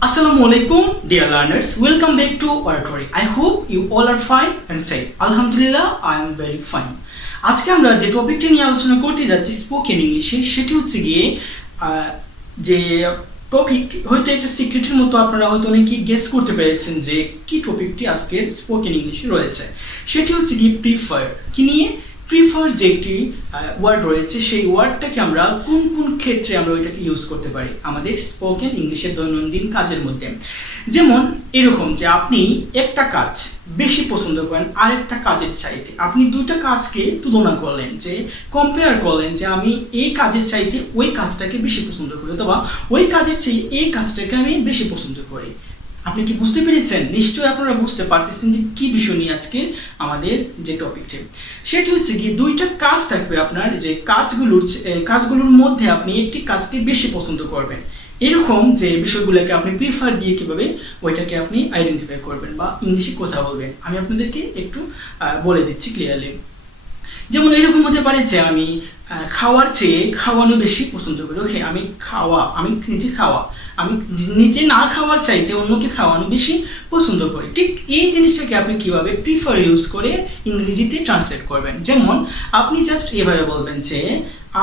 Assalamualaikum dear learners, welcome back to Oratory. I hope you all are fine and safe. Alhamdulillah, I am very fine. আজকে আমরা যে টপিকটি নিয়ে আলোচনা করতে যাচ্ছি স্পোকেন ইংলিশে, সেটি হচ্ছে গিয়ে যে টপিক হয়তো একটা সিক্রেটের মতো আপনারা হয়তো অনেকেই গেস করতে পেরেছেন যে কি টপিকটি আজকের স্পোকেন ইংলিশে রয়েছে। সেটি হচ্ছে গিয়ে প্রিফার। কি নিয়ে? প্রিফার যে একটি ওয়ার্ড রয়েছে, সেই ওয়ার্ডটাকে আমরা কোন কোন ক্ষেত্রে আমরা ওইটাকে ইউজ করতে পারি আমাদের স্পোকেন ইংলিশের দৈনন্দিন কাজের মধ্যে। যেমন এরকম যে আপনি একটা কাজ বেশি পছন্দ করেন আরেকটা কাজের চাইতে, আপনি দুইটা কাজকে তুলনা করলেন, যে কম্পেয়ার করলেন যে আমি এই কাজের চাইতে ওই কাজটাকে বেশি পছন্দ করি, অথবা ওই কাজের চেয়ে এই কাজটাকে আমি বেশি পছন্দ করি। আপনি কি বুঝতে পেরেছেন? নিশ্চয়ই আপনারা বুঝতে পারতেছেন যে কি বিষয় নিয়ে আজকে আমাদের যে টপিকটি, সেটি হচ্ছে কি দুইটা কাজ থাকবে আপনার, যে কাজগুলোর মধ্যে আপনি একটি কাজকে বেশি পছন্দ করবেন। এরকম যে বিষয়গুলোকে আপনি প্রিফার দিয়ে কিভাবে ওইটাকে আপনি আইডেন্টিফাই করবেন বা ইংলিশে কথা বলবেন, আমি আপনাদেরকে একটু বলে দিচ্ছি ক্লিয়ারলি। যেমন এরকম হতে পারে যে আমি খাওয়ার চেয়ে খাওয়ানো বেশি পছন্দ করি। ওকে, আমি নিজে না খাওয়ার চাইতে অন্যকে খাওয়ানো বেশি পছন্দ করি। ঠিক এই জিনিসটাকে আপনি কিভাবে প্রিফার ইউজ করে ইংরেজিতে ট্রান্সলেট করবেন। যেমন আপনি জাস্ট এভাবে বলবেন যে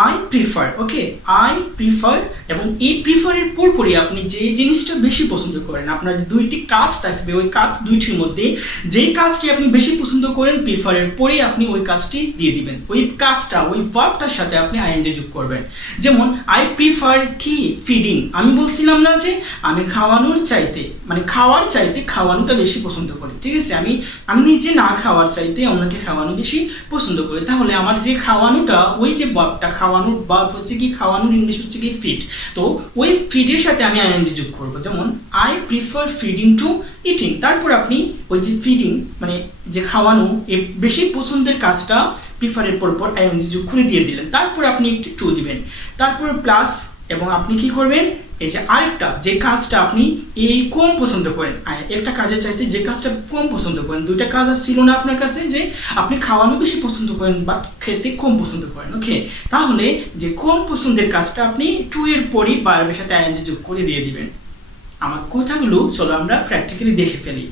I prefer. Okay, I prefer, এবং এই প্রিফারের পরপরই আপনি যে জিনিসটা বেশি পছন্দ করেন, আপনার দুইটি কাজ থাকবে, ওই কাজ দুইটির মধ্যে যেই কাজটি আপনি বেশি পছন্দ করেন প্রিফারের পরেই আপনি ওই কাজটি দিয়ে দিবেন। ওই কাজটা ওই ভার্বটার সাথে আপনি আইএনজি যোগ করবেন। যেমন আই প্রিফার কি ফিডিং, আমি বলছিলাম না যে আমি খাওয়ানোর চাইতে খাওয়ার চাইতে খাওয়ানোটা বেশি পছন্দ করি। ঠিক আছে, আমি নিজে না খাওয়ার চাইতে অন্যকে খাওয়ানো বেশি পছন্দ করি। তাহলে আমার যে খাওয়ানোটা, ওই যে ভার্বটা খাওয়ানোর ভার্ব হচ্ছে কি, খাওয়ানোর ইংলিশ হচ্ছে কি ফিড, তো ওই ফিডের সাথে আমি আইএনজি যোগ করব। যেমন I prefer feeding two eating, তারপর আপনি ওই যে ফিডিং যে খাওয়ানো এই বেশি পছন্দের কাজটা প্রিফারের পর আইএনজি যোগ করে দিয়ে দিলেন। তারপর আপনি একটি টু দিবেন, তারপর প্লাস, এবং আপনি কি করবেন, এই যে আরেকটা যে কাজটা আপনি এই কম পছন্দ করেন, একটা কাজের চাইতে যে কাজটা কম পছন্দ করেন, দুইটা কাজ ছিল না আপনার কাছে, যে আপনি খাওয়ানো বেশি পছন্দ করেন বাট খেতে কম পছন্দ করেন। ওকে, তাহলে যে কম পছন্দের কাজটা আপনি টু এর পরই ভার্বের সাথে আইএনজি যোগ করে দিয়ে দিবেন। আমার কথাগুলো চলো আমরা প্র্যাকটিক্যালি দেখে ফেলি।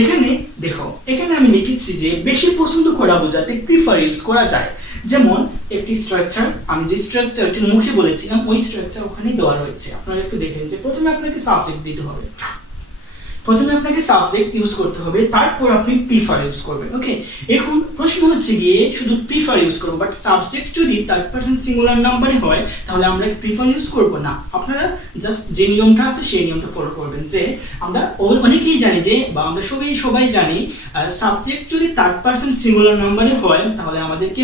এখানে দেখো, এখানে আমি লিখেছি যে বেশি পছন্দ করা বোঝাতে প্রিফার ইউজ করা যায়। যেমন একটি স্ট্রাকচার, আমি যে স্ট্রাকচারটি মুখে বলেছিলাম ওই স্ট্রাকচার ওখানে দেওয়া রয়েছে। আপনারা একটু দেখেন যে প্রথমে আপনাকে সাবজেক্ট দিতে হবে, প্রথমে আপনাকে সাবজেক্ট ইউজ করতে হবে, তারপর আপনি প্রিফার ইউজ করবেন। ওকে, এখন প্রশ্ন হচ্ছে গিয়ে শুধু প্রিফার ইউজ করবো, বাট সাবজেক্ট যদি থার্ড পারসন সিঙ্গুলার নাম্বারে হয় তাহলে আমরা প্রিফার ইউজ করবো না। আপনারা জাস্ট যে নিয়মটা আছে সেই নিয়মটা ফলো করবেন। যে আমরা অনেকেই জানি যে, বা আমরা সবাই জানি, সাবজেক্ট যদি থার্ড পারসন সিঙ্গুলার নাম্বারে হয় তাহলে আমাদেরকে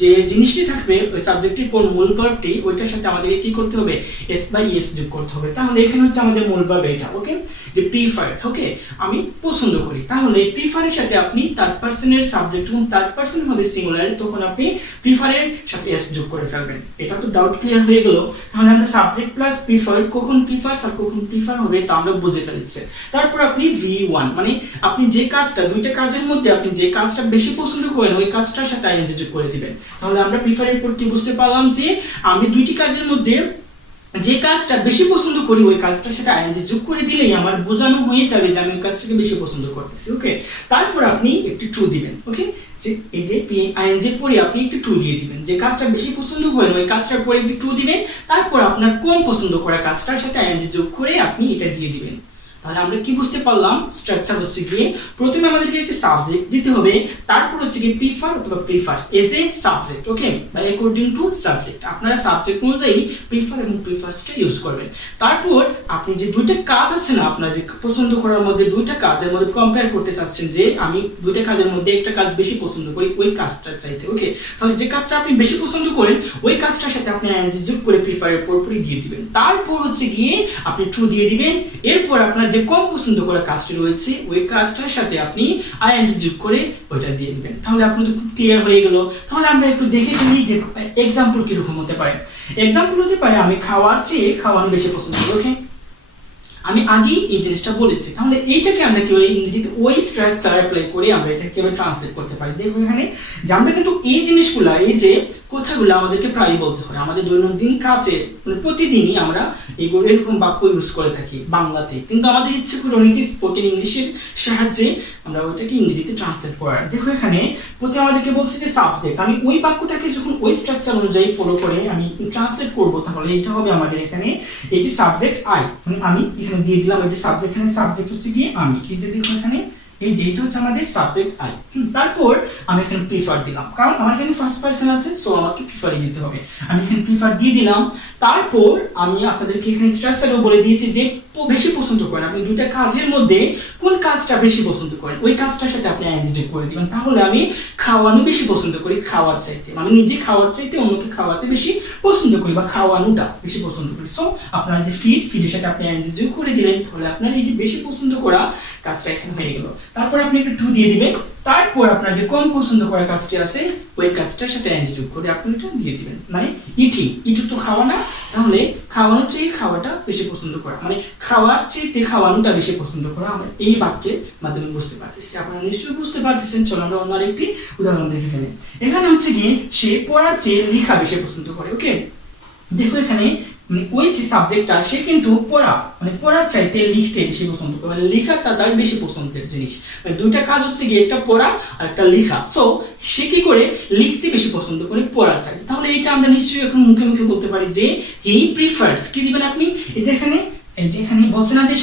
যে জিনিসটি থাকবে ওই সাবজেক্টের পর মূল ভার্বটি, ওইটার সাথে আমাদেরকে কি করতে হবে, এস বাই এস যোগ করতে হবে। তাহলে এখানে হচ্ছে আমাদের মূল ভার্ব এটা। ওকে, যে প্রিফার, ওকে আমি পছন্দ করি, তাহলে প্রিফারের সাথে আপনি থার্ড পারসনের সাবজেক্ট, যখন থার্ড পারসন হবে সিঙ্গুলার তখন আপনি প্রিফারের সাথে এস যোগ করে ফেলবেন। এটা তো ডাউট ক্লিয়ার হয়ে গেল। তাহলে আমরা সাবজেক্ট প্লাস প্রিফার, কখন প্রিফার আর কখন প্রিফার হবে তা আমরা বুঝে ফেলেছি। তারপর আপনি V1, আপনি যে কাজটা, দুইটা কাজের মধ্যে আপনি যে কাজটা বেশি পছন্দ করেন ওই কাজটার সাথে আইএনজি যোগ করে দিবেন। তাহলে আমরা প্রিফারের পর কি বুঝতে পারলাম, যে আমি দুইটি কাজের মধ্যে যে কাজটা বেশি পছন্দ করি ওই কাজটার সাথে আইএনজি যোগ করে দিলেই আমার বোঝানো হয়ে যাবে যে আমি ওই কাজটাকে বেশি পছন্দ করতেছি। ওকে, তারপর আপনি একটি টু দিবেন। ওকে, যে এই যে আইএনজি পরে আপনি একটু টু দিয়ে দিবেন, যে কাজটা বেশি পছন্দ করেন ওই কাজটার পরে একটু টু দিবেন, তারপর আপনার কম পছন্দ করা কাজটার সাথে আইএনজি যোগ করে আপনি এটা দিয়ে দিবেন। তাহলে আমরা কি বুঝতে পারলাম, স্ট্রাকচার হচ্ছে গিয়ে প্রথমে আমাদেরকে একটা সাবজেক্ট দিতে হবে, তারপর হচ্ছে গিয়ে প্রিফার অথবা prefers as a subject. Okay, by according to subject আপনারা সাবজেক্ট অনুযায়ী প্রিফার এবং প্রিফার্সটা ইউজ করবেন। তারপর আপনি যে দুইটা কাজ আছে না, আপনার যে পছন্দ করার মধ্যে দুইটা কাজের মধ্যে কম্পেয়ার করতে চাচ্ছেন, যে আমি দুইটা কাজের মধ্যে একটা কাজ বেশি পছন্দ করি ওই কাজটার চাইতে। ওকে, তাহলে যে কাজটা আপনি বেশি পছন্দ করেন ওই কাজটার সাথে আপনি আইএনজি যোগ করে প্রিফারের পরপরই দিয়ে দিবেন। তারপর হচ্ছে গিয়ে আপনি টু দিয়ে দিবেন, এরপর আপনার যে কম পছন্দ করা কাজটি রয়েছে ওই কাজটার সাথে আপনি আইএনজি যোগ করে ওইটা দিয়ে দিবেন। তাহলে আপনাদের খুব ক্লিয়ার হয়ে গেল। তাহলে আমরা একটু দেখে ফেলি যে এক্সাম্পল কিরকম হতে পারে। এক্সাম্পল হতে পারে আমি খাওয়ার চেয়ে খাওয়ানো বেশি পছন্দ করি। ওকে, আমি আগেই এই জিনিসটা বলেছি। তাহলে এইটাকে আমরা কিভাবে ইংরেজিতে ওই স্ট্রাকচার অ্যাপ্লাই করে আমরা এটা কিভাবে ট্রান্সলেট করতে পারি? দেখো এখানে যে আমরা কিন্তু এই জিনিসগুলা, এই যে কথাগুলো আমাদেরকে প্রায়ই বলতে হয় আমাদের দৈনন্দিন কাজে, মানে প্রতিদিনই আমরা এইগুলো এরকম বাক্য ইউজ করে থাকি বাংলাতে, কিন্তু আমাদের ইচ্ছে করে অনেকে স্পোকেন ইংলিশের সাহায্যে আমরা ওইটাকে ইংরেজিতে ট্রান্সলেট করার। দেখো এখানে প্রতি আমাদেরকে বলছে যে সাবজেক্ট, আমি ওই বাক্যটাকে যখন ওই স্ট্রাকচার অনুযায়ী ফলো করে আমি ট্রান্সলেট করব, তাহলে এটা হবে আমাদের এখানে এই যে সাবজেক্ট আই, মানে আমি এখানে দিয়ে দিলাম এই যে সাবজেক্ট, এখানে সাবজেক্ট হচ্ছে গিয়ে আমি, এই যে দেখো এখানে এই যে এটা হচ্ছে আমাদের সাবজেক্ট আই। তারপর আমি এখানে প্রিফার দিলাম, কারণ আমার এখানে ফার্স্ট পারসন আছে, সো আমাকে প্রিফারই দিতে হবে। আমি এখানে প্রিফার দিয়ে দিলাম। তারপর আমি আপনাদেরকে এখানে স্ট্রাকচারও বলে দিয়েছি যে বেশি পছন্দ করেন, আপনি দুইটা কাজের মধ্যে কোন কাজটা বেশি পছন্দ করেন ওই কাজটার সাথে আপনি আইএনজি যোগ করে দিবেন। তাহলে আমি খাওয়ানো বেশি পছন্দ করি খাওয়ার চাইতে, আমি নিজে খাওয়ার চাইতে অন্যকে খাওয়াতে বেশি পছন্দ করি, বা খাওয়ানোটা বেশি পছন্দ করি। সো আপনার যে ফিডের সাথে আপনি আইএনজি যোগ করে দিলেন, তাহলে আপনার এই যে বেশি পছন্দ করা কাজটা এখানে হয়ে গেল। তারপর আপনি একটু টু দিয়ে দিবেন। তারপর আপনার যে কম পছন্দ করার কাজটি আছে ওই কাজটার সাথে আইএনজি যোগ করে আপনি এটা দিয়ে দিবেন, মানে ইটিং, ইটু তো খাওয়া না, তাহলে খাওয়ানোর চেয়ে খাওয়াটা বেশি পছন্দ করা, মানে খাওয়ার চেয়ে খাওয়ানোটা বেশি পছন্দ করা, আমরা এই বাক্যের মাধ্যমে বুঝতে পারতেছি। আপনারা নিশ্চয়ই বুঝতে পারতেছেন। চলো আমরা অন্য আরেকটি উদাহরণ দেখে ফেলি। এখানে হচ্ছে গিয়ে সে পড়ার চেয়ে লেখা বেশি পছন্দ করে। ওকে, দেখো এখানে ওই যে সাবজেক্টটা সে কিন্তু পড়া, মানে পড়ার চাইতে লিখতে বেশি পছন্দ করে, মানে লেখাটা তার বেশি পছন্দের জিনিস। মানে দুইটা কাজ হচ্ছে গিয়ে একটা পড়া আর একটা লেখা। সো সে কি করে লিখতে বেশি পছন্দ করে পড়ার চাইতে। তাহলে এটা আমরা নিশ্চয়ই এখন মুখে মুখে বলতে পারি যে হি প্রিফার্স, কি দিবেন আপনি, এই যে এখানে বলছে না যে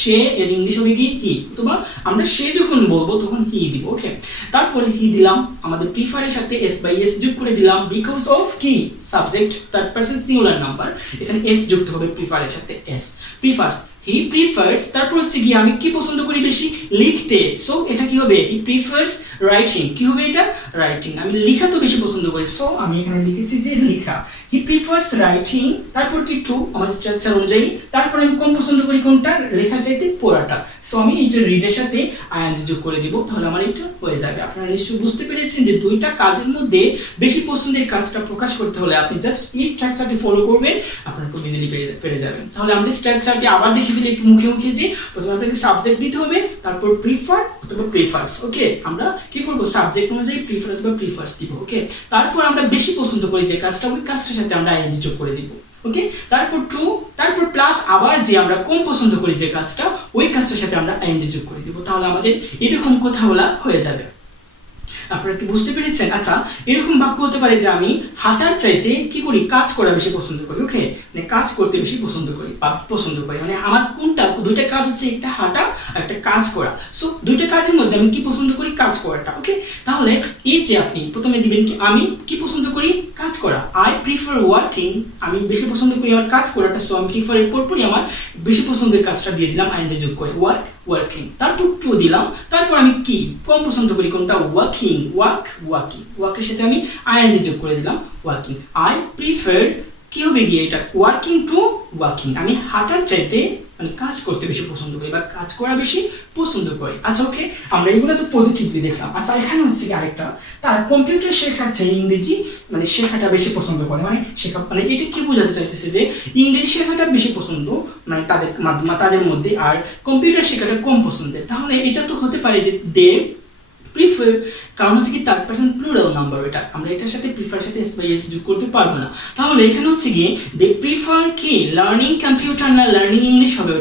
সে এর ইংলিশ হবে কি, অথবা আমরা সে যখন বলবো তখন হি দিব। ওকে, তারপরে হি দিলাম, আমাদের প্রিফারের সাথে এস বাই এস যোগ করে দিলাম, বিকজ অফ কি subject third person singular number, এখানে এস যুক্ত হবে প্রিফারের সাথে, এস প্রিফার্স, হি প্রিফার্স। তারপর হচ্ছে গিয়ে আমি কি পছন্দ করি বেশি, লিখতে। সো এটা কি হবে, হি প্রিফার্স রাইটিং, কি হবে এটা, রাইটিং। আমি লেখা তো বেশি পছন্দ করি, সো আমি এখানে লিখেছি যে লেখা, হি প্রিফার্স রাইটিং। তারপর কি টু, আমার স্ট্রাকচার অনুযায়ী। তারপর আমি কোন পছন্দ করি, কোনটা, লেখার চাইতে পড়াটা। সো আমি এটা রিডের সাথে আইএনজি যোগ করে দিব, তাহলে আমার এটা হয়ে যাবে। আপনারা নিশ্চয়ই বুঝতে পেরেছেন যে দুইটা কাজের মধ্যে বেশি পছন্দের কাজটা প্রকাশ করতে হলে আপনি জাস্ট এই স্ট্রাকচারটি ফলো করবেন, আপনারা খুব ইজিলি পেরে যাবেন। তাহলে আমরা স্ট্রাকচারটি আবার দেখে ফেলি একটু মুখে মুখে, যে প্রথমে আপনাকে সাবজেক্ট দিতে হবে, তারপর প্রিফার অথবা প্রিফার্স। ওকে, আমরা কি করব, সাবজেক্ট অনুযায়ী প্রিফার অথবা প্রিফার্স দিব। ওকে, তারপর আমরা বেশি পছন্দ করি যে কাজটা, ওই কাজটার সাথে আমরা আইএনজি যোগ করে দিব। ওকে, তারপর টু, তারপর প্লাস আবার যে আমরা কম পছন্দ করি যে কাজটা, ওই কাজটার সাথে আমরা আইএনজি যোগ করে দিব। তাহলে আমাদের এরকম কথা বলা হয়ে যাবে। আপনারা কি বুঝতে পেরেছেন? আচ্ছা, এরকম বাক্য হতে পারে যে আমি হাঁটার চাইতে কি করি, কাজ করা বেশি পছন্দ করি। ওকে, মানে কাজ করতে বেশি পছন্দ করি, মানে আমার কোনটা, দুইটা কাজ হচ্ছে, একটা হাঁটা আর একটা কাজ করা। সো দুইটা কাজের মধ্যে আমি কি পছন্দ করি, কাজ করাটা। ওকে, তাহলে এই যে আপনি প্রথমে দিবেন কি, আমি কি পছন্দ করি, কাজ করা, আই প্রিফার ওয়ার্কিং, আমি বেশি পছন্দ করি আমার কাজ করাটা। সো আমি প্রিফার এর পরপরই আমার বেশি পছন্দের কাজটা দিয়ে দিলাম আইএনজি যোগ করে, ওয়ার্কিং। তারপর টু দিলাম। তারপর আমি কি কম পছন্দ করি, কোনটা, ওয়াকিং, ওয়ার্কের সাথে আমি আইএনজি যোগ করে দিলাম, ওয়াকিং। আই প্রিফার, কি হবে গিয়ে এটা, ওয়ার্কিং টু ওয়াকিং, আমি হাঁটার চাইতে মানে কাজ করতে বেশি পছন্দ করি বা কাজ করা বেশি পছন্দ করি। আচ্ছা, ওকে, আমরা এগুলো তো পজিটিভলি দেখলাম। আচ্ছা, এখানে হচ্ছে কি আরেকটা, তার কম্পিউটার শেখার চেয়ে ইংরেজি মানে শেখাটা বেশি পছন্দ করে, মানে শেখা, মানে এটা কি বোঝাতে চাইতেছে যে ইংরেজি শেখাটা বেশি পছন্দ মানে তাদের মধ্যে, আর কম্পিউটার শেখাটা কম পছন্দের। তাহলে এটা তো হতে পারে যে দে প্রিফার, কারণ হচ্ছে কি থার্ড পারসন প্লুরাল নাম্বার, এটা আমরা এটার সাথে প্রিফার সাথে এস বাই এস যোগ করতে পারবো না। তাহলে এখানে হচ্ছে গিয়ে দে প্রিফার কি, লার্নিং কম্পিউটার না লার্নিং ইংলিশ হবে,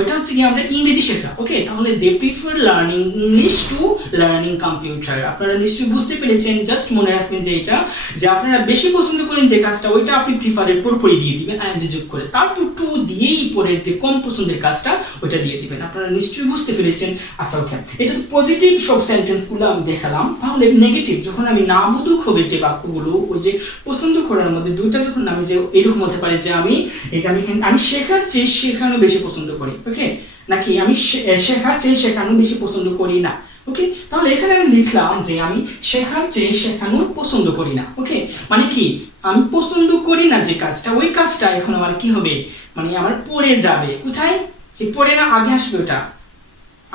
ওটা হচ্ছে কি আমরা ইংরেজি শেখা। ওকে, তাহলে they prefer learning English to learning computer. আপনারা নিশ্চয়ই বুঝতে পেরেছেন। জাস্ট মনে রাখবেন যে এটা, যে আপনারা বেশি পছন্দ করেন যে কাজটা, ওইটা আপনি প্রিফারের পরপরই দিয়ে দিবেন আইএনজি যোগ করে, তারপর টু দিয়েই পরের যে কম পছন্দের কাজটা ওইটা দিয়ে দিবেন। আপনারা নিশ্চয়ই বুঝতে পেরেছেন। আচ্ছা, ওকে, এটা তো পজিটিভ সব সেন্টেন্স গুলো আমি দেখালাম। তাহলে নেগেটিভ, যখন আমি না বোধক হবে যে বাক্যগুলো, ওই যে পছন্দ করার মধ্যে দুইটা, যখন আমি যে এরকম হতে পারে যে আমি শেখার চেয়ে শেখানো বেশি পছন্দ করি। ওকে, নাকি আমি শেখার চেয়ে শেখানো বেশি পছন্দ করি না। ওকে, তাহলে এখানে আমি লিখলাম যে আমি শেখার চেয়ে শেখানো পছন্দ করি না। ওকে, মানে কি, আমি পছন্দ করি না যে কাজটা, ওই কাজটা এখন আমার কি হবে, মানে আমার পড়ে যাবে। কোথায়, পড়ে না, আগে আসবে, ওটা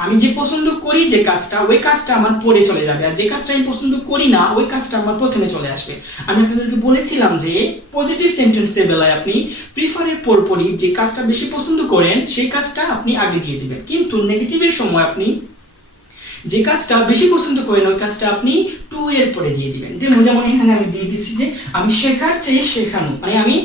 আমি যে পছন্দ করি যে কাজটা, ওই কাজটা আমার পরে চলে যাবে, আর যে কাজটা আমি পছন্দ করি না ওই কাজটা আমার প্রথমে চলে আসবে। আমি আপনাদেরকে বলেছিলাম যে পজিটিভ সেন্টেন্সের বেলায় আপনি প্রিফারের পরপরই যে কাজটা বেশি পছন্দ করেন সেই কাজটা আপনি আগে দিয়ে দিবেন, কিন্তু নেগেটিভের সময় আপনি যে কাজটা বেশি পছন্দ করেন ওই কাজটা আপনি টু এর পরে দিয়ে দিবেন। যেমন এখানে আমি দিয়ে দিচ্ছি যে আমি শেখার চেয়ে শেখানো, মানে আমি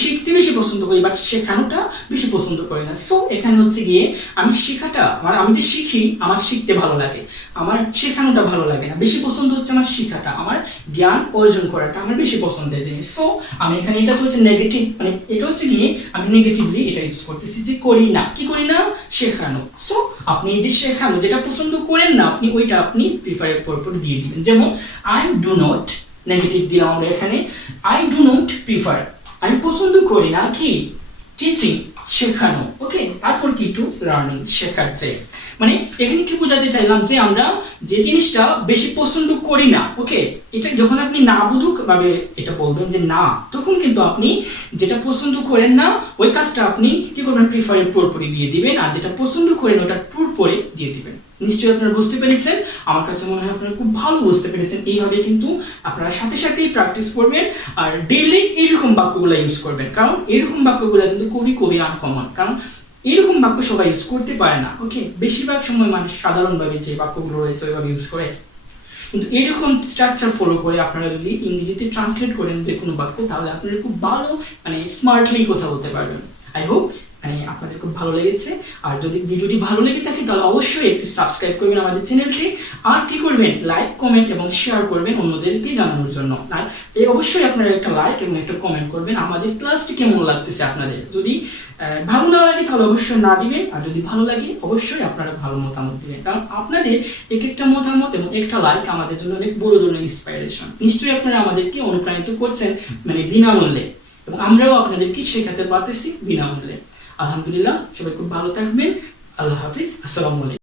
শিখতে বেশি পছন্দ করি, বাট শেখানোটা বেশি পছন্দ করি না। সো এখানে হচ্ছে গিয়ে আমি শেখাটা, আমি যে শিখি আমার শিখতে ভালো লাগে, আমার শেখানোটা ভালো লাগে না, বেশি পছন্দ হচ্ছে আমার শেখাটা, আমার জ্ঞান অর্জন করাটা আমার বেশি পছন্দের জিনিস। সো আমি এখানে এটা তো হচ্ছে নেগেটিভ, মানে এটা হচ্ছে গিয়ে আমি নেগেটিভলি এটা ইউজ করতেছি যে করি না, কি করি না, শেখানো। সো আপনি যে শেখানো যেটা পছন্দ করেন না আপনি ওইটা আপনি প্রিফারের পরপর দিয়ে দিবেন। যেমন আই ডু নট, নেগেটিভ দিলাম আমরা এখানে, আই ডু নট প্রিফার, আমি পছন্দ করি না কি টিচিং, শেখানো। ওকে, তারপর কি টু লার্নিং, শেখার চেয়ে। মানে এখানে কি বোঝাতে চাইলাম যে আমরা যে জিনিসটা বেশি পছন্দ করি না, ওকে, এটা যখন আপনি না বুঝুক ভাবে এটা বলবেন যে না, তখন কিন্তু আপনি যেটা পছন্দ করেন না ওই কাজটা আপনি কি করবেন, প্রিফারের পরপরে দিয়ে দিবেন, আর যেটা পছন্দ করেন ওটা টুর পরে দিয়ে দিবেন। নিশ্চয়ই আপনারা বুঝতে পেরেছেন, আমার কাছে মনে হয় আপনারা খুব ভালো বুঝতে পেরেছেন। এইভাবে কিন্তু আপনারা সাথে সাথেই প্র্যাকটিস করবেন আর ডেইলি এইরকম বাক্যগুলো ইউজ করবেন, কারণ এরকম বাক্যগুলো কিন্তু খুবই আনকমন, কারণ এরকম বাক্য সবাই ইউজ করতে পারে না। ওকে, বেশিরভাগ সময় মানুষ সাধারণভাবে যে বাক্যগুলো রয়েছে ওইভাবে ইউজ করে, কিন্তু এরকম স্ট্রাকচার ফলো করে আপনারা যদি ইংরেজিতে ট্রান্সলেট করেন যে কোনো বাক্য, তাহলে আপনারা খুব ভালো স্মার্টলি কথা বলতে পারবেন। আই হোপ আপনাদের খুব ভালো লেগেছে, আর যদি ভিডিওটি ভালো লেগে থাকে তাহলে অবশ্যই একটি সাবস্ক্রাইব করবেন আমাদের চ্যানেলটি, আর কি করবেন, লাইক কমেন্ট এবং শেয়ার করবেন অন্যদেরকে জানানোর জন্য। আর অবশ্যই আপনারা একটা লাইক এবং একটা কমেন্ট করবেন আমাদের ক্লাসটি কেমন লাগতেছে আপনাদের। যদি ভালো না লাগে তাহলে অবশ্যই না দিবেন, আর যদি ভালো লাগে অবশ্যই আপনারা ভালো মতামত দিবেন, কারণ আপনাদের এক একটা মতামত এবং একটা লাইক আমাদের জন্য অনেক বড় ধরনের ইন্সপাইরেশন। নিশ্চয়ই আপনারা আমাদেরকে অনুপ্রাণিত করছেন বিনামূল্যে, এবং আমরাও আপনাদেরকে শেখাতে পারতেছি বিনামূল্যে। আলহামদুলিল্লাহ, সবাই খুব ভালো থাকবেন। আল্লাহ হাফিজ, আসসালামু আলাইকুম।